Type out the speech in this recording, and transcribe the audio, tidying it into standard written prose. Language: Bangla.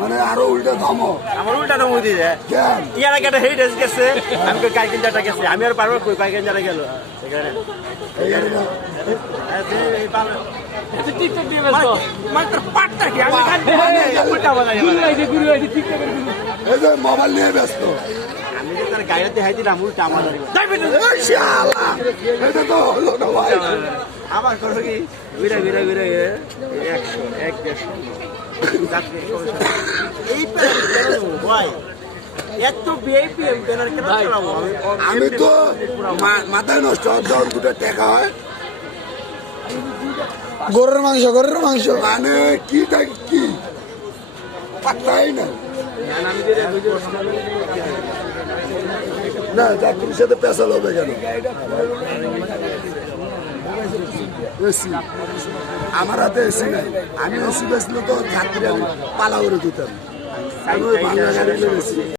মানে আরো উল্টা ধমো আমার উল্টা তো মুদি রে কেন ইয়ার আগে একটা হেড গেছে আমি কই কাই কিনজাটা গেছে আমি আর পারবো কই কাই কিনজাটা গেল সেখানে এইখানে না। এই পালো এত টিকটক দিয়ে ব্যস্ত মাত্র পাটটা কি আমি উল্টা বানাই গুরু আইডি টিকটক করে গুরু এই যে মোবাইল নিয়ে ব্যস্ত আমি যে তার গায়ে দেখাই দিলাম উল্টা আমার এই শালা, এটা তো হলো না ভাই আমার করো কি বিরা বিরা বিরা 100 150 এই ভাই এত বিআইপি ব্যানার কেন চালাবো আমি তো মাথায় নষ্ট যখন দুটো টাকা হয় গরুর মাংস মানে কি কি পাত্তাই না আমি যে না চাকরির সাথে পেশাল হবে কেন এসি আমার হাতে এসি নাই আমি এসি বেসলে তো চাকরি আমি পালা করে দিতাম আমি বাংলা গাড়ি এসি